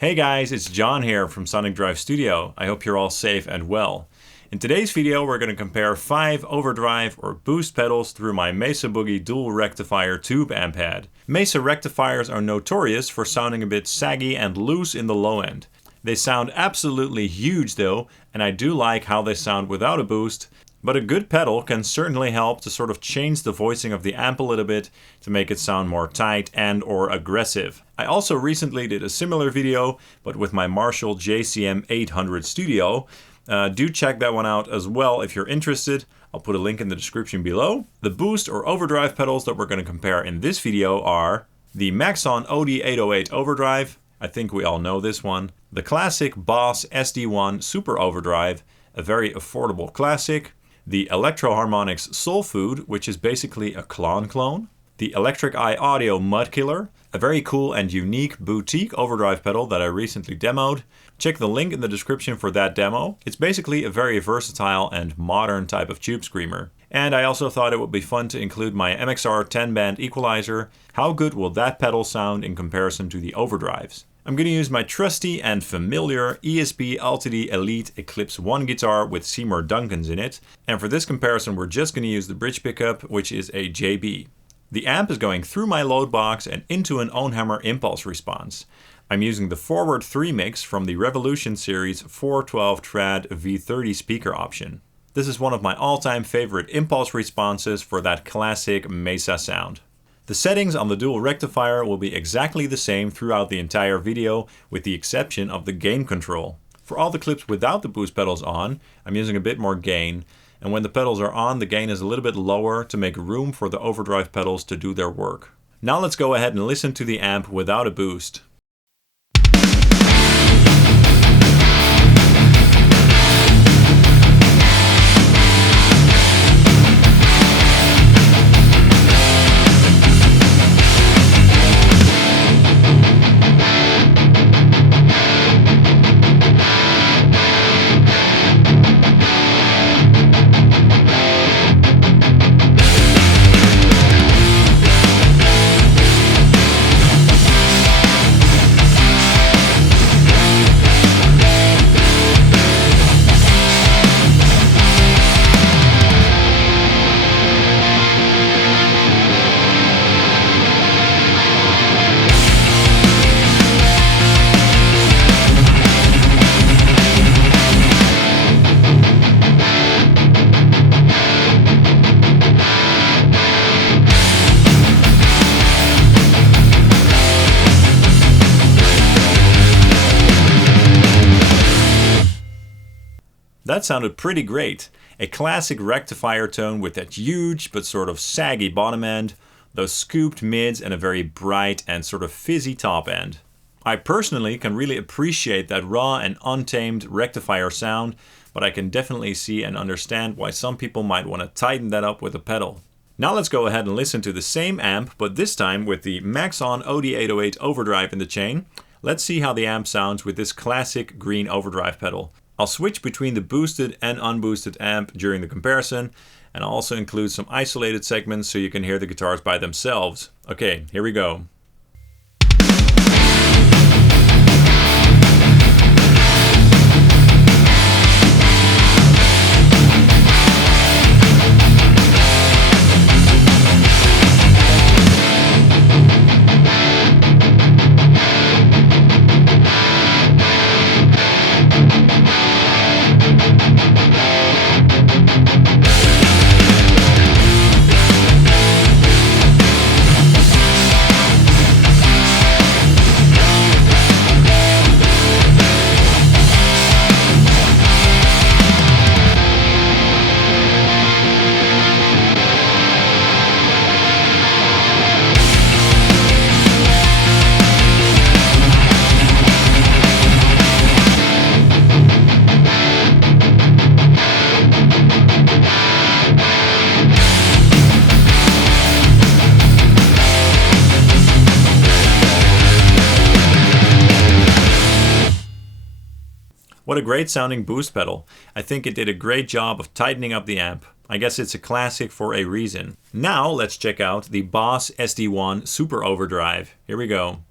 Hey guys, it's John here from Sonic Drive Studio. I hope you're all safe and well. In today's video, we're going to compare 5 overdrive or boost pedals through my Mesa Boogie dual rectifier tube amp head. Mesa rectifiers are notorious for sounding a bit saggy and loose in the low end. They sound absolutely huge though, and I do like how they sound without a boost, but a good pedal can certainly help to sort of change the voicing of the amp a little bit to make it sound more tight and or aggressive. I also recently did a similar video, but with my Marshall JCM800 Studio. Do check that one out as well if you're interested. I'll put a link in the description below. The boost or overdrive pedals that we're going to compare in this video are the Maxon OD808 Overdrive. I think we all know this one. The classic Boss SD1 Super Overdrive, a very affordable classic. The Electro-Harmonix Soul Food, which is basically a klon clone. The Electric Eye Audio Mud Killer, a very cool and unique boutique overdrive pedal that I recently demoed. Check the link in the description for that demo. It's basically a very versatile and modern type of tube screamer. And I also thought it would be fun to include my MXR 10-band equalizer. How good will that pedal sound in comparison to the overdrives? I'm going to use my trusty and familiar ESP LTD-Elite Eclipse I guitar with Seymour Duncans in it. And for this comparison, we're just going to use the bridge pickup, which is a JB. The amp is going through my Loadbox and into an OwnHammer impulse response. I'm using the Forward 3 mix from the Revolution series 412 Trad V30 speaker option. This is one of my all-time favorite impulse responses for that classic Mesa sound. The settings on the dual rectifier will be exactly the same throughout the entire video, with the exception of the gain control. For all the clips without the boost pedals on, I'm using a bit more gain, and when the pedals are on, the gain is a little bit lower to make room for the overdrive pedals to do their work. Now let's go ahead and listen to the amp without a boost. That sounded pretty great. A classic rectifier tone with that huge but sort of saggy bottom end, those scooped mids and a very bright and sort of fizzy top end. I personally can really appreciate that raw and untamed rectifier sound, but I can definitely see and understand why some people might want to tighten that up with a pedal. Now let's go ahead and listen to the same amp, but this time with the Maxon OD808 Overdrive in the chain. Let's see how the amp sounds with this classic green overdrive pedal. I'll switch between the boosted and unboosted amp during the comparison, and I'll also include some isolated segments so you can hear the guitars by themselves. Okay, here we go. What a great sounding boost pedal. I think it did a great job of tightening up the amp. I guess it's a classic for a reason. Now let's check out the Boss SD1 Super Overdrive. Here we go.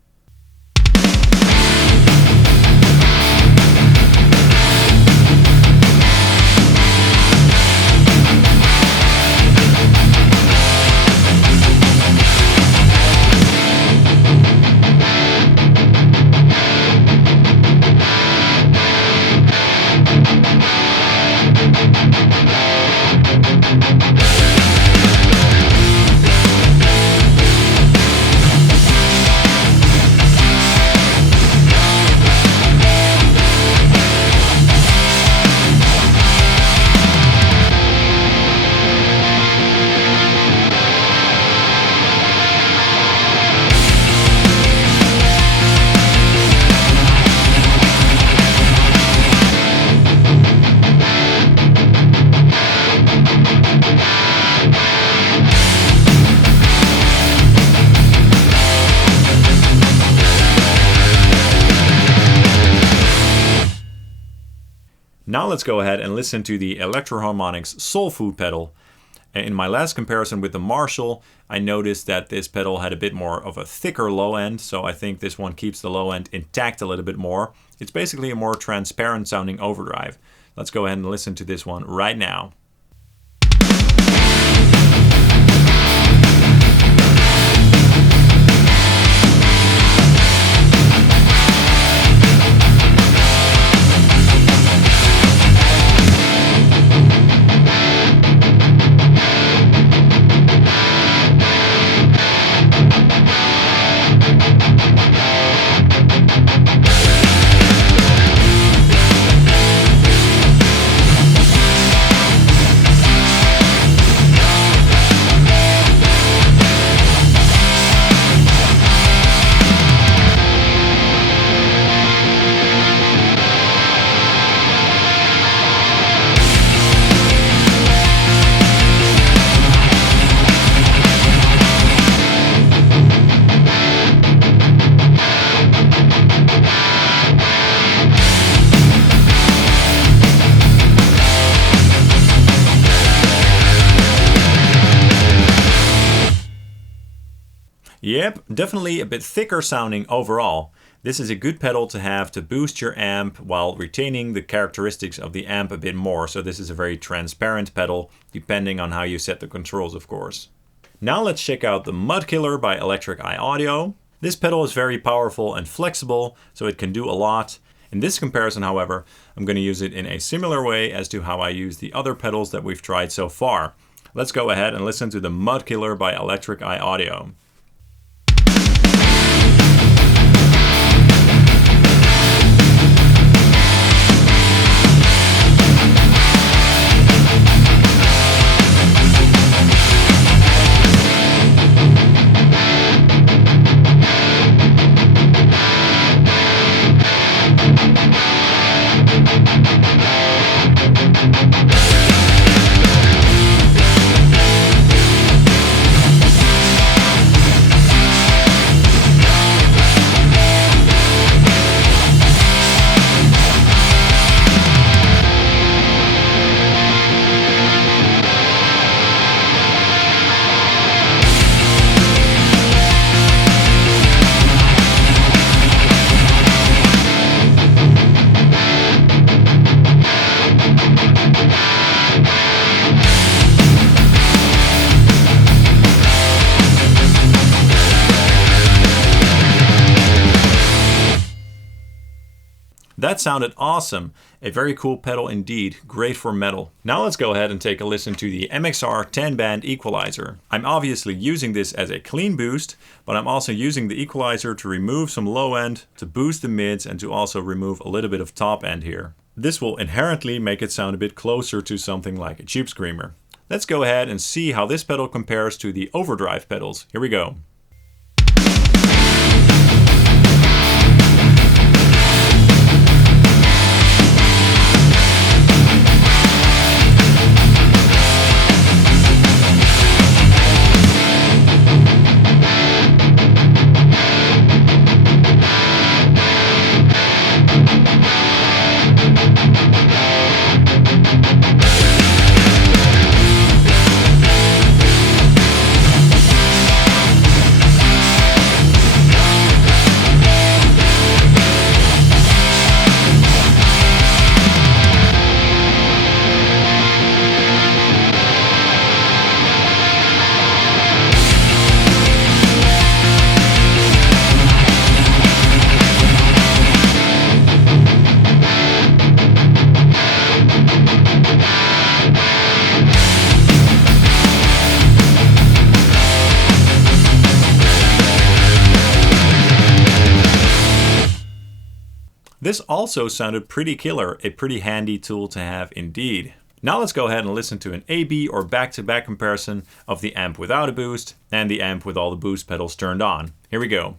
Now let's go ahead and listen to the Electro-Harmonix Soul Food pedal. In my last comparison with the Marshall, I noticed that this pedal had a bit more of a thicker low end, so I think this one keeps the low end intact a little bit more. It's basically a more transparent sounding overdrive. Let's go ahead and listen to this one right now. Yep, definitely a bit thicker sounding overall. This is a good pedal to have to boost your amp while retaining the characteristics of the amp a bit more. So this is a very transparent pedal, depending on how you set the controls, of course. Now let's check out the Mud Killer by Electric Eye Audio. This pedal is very powerful and flexible, so it can do a lot. In this comparison, however, I'm going to use it in a similar way as to how I use the other pedals that we've tried so far. Let's go ahead and listen to the Mud Killer by Electric Eye Audio. That sounded awesome. A very cool pedal indeed, great for metal. Now let's go ahead and take a listen to the MXR 10-band equalizer. I'm obviously using this as a clean boost, but I'm also using the equalizer to remove some low end, to boost the mids, and to also remove a little bit of top end here. This will inherently make it sound a bit closer to something like a Tube Screamer. Let's go ahead and see how this pedal compares to the overdrive pedals. Here we go. This also sounded pretty killer, a pretty handy tool to have indeed. Now let's go ahead and listen to an A/B or back-to-back comparison of the amp without a boost and the amp with all the boost pedals turned on. Here we go.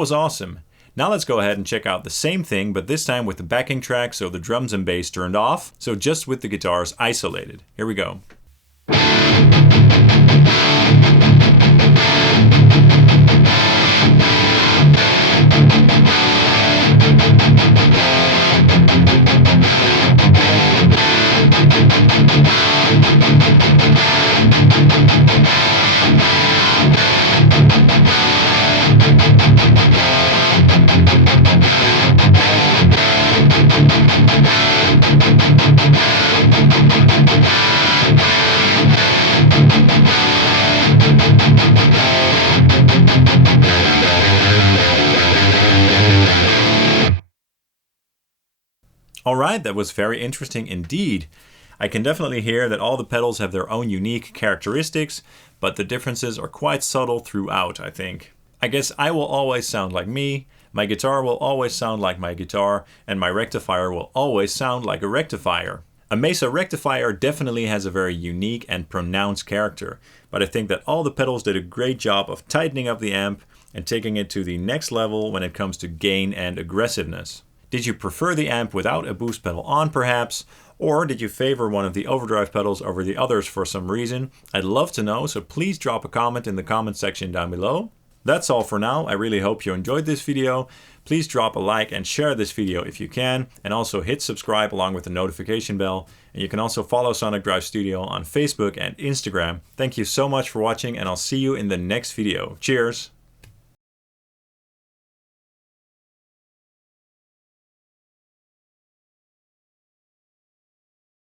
was awesome. Now let's go ahead and check out the same thing, but this time with the backing track, so the drums and bass turned off, so just with the guitars isolated. Here we go. Alright, that was very interesting indeed. I can definitely hear that all the pedals have their own unique characteristics, but the differences are quite subtle throughout, I think. I guess I will always sound like me, my guitar will always sound like my guitar, and my rectifier will always sound like a rectifier. A Mesa Rectifier definitely has a very unique and pronounced character, but I think that all the pedals did a great job of tightening up the amp and taking it to the next level when it comes to gain and aggressiveness. Did you prefer the amp without a boost pedal on perhaps? Or did you favor one of the overdrive pedals over the others for some reason? I'd love to know, so please drop a comment in the comment section down below. That's all for now. I really hope you enjoyed this video. Please drop a like and share this video if you can, and also hit subscribe along with the notification bell. And you can also follow Sonic Drive Studio on Facebook and Instagram. Thank you so much for watching, and I'll see you in the next video. Cheers!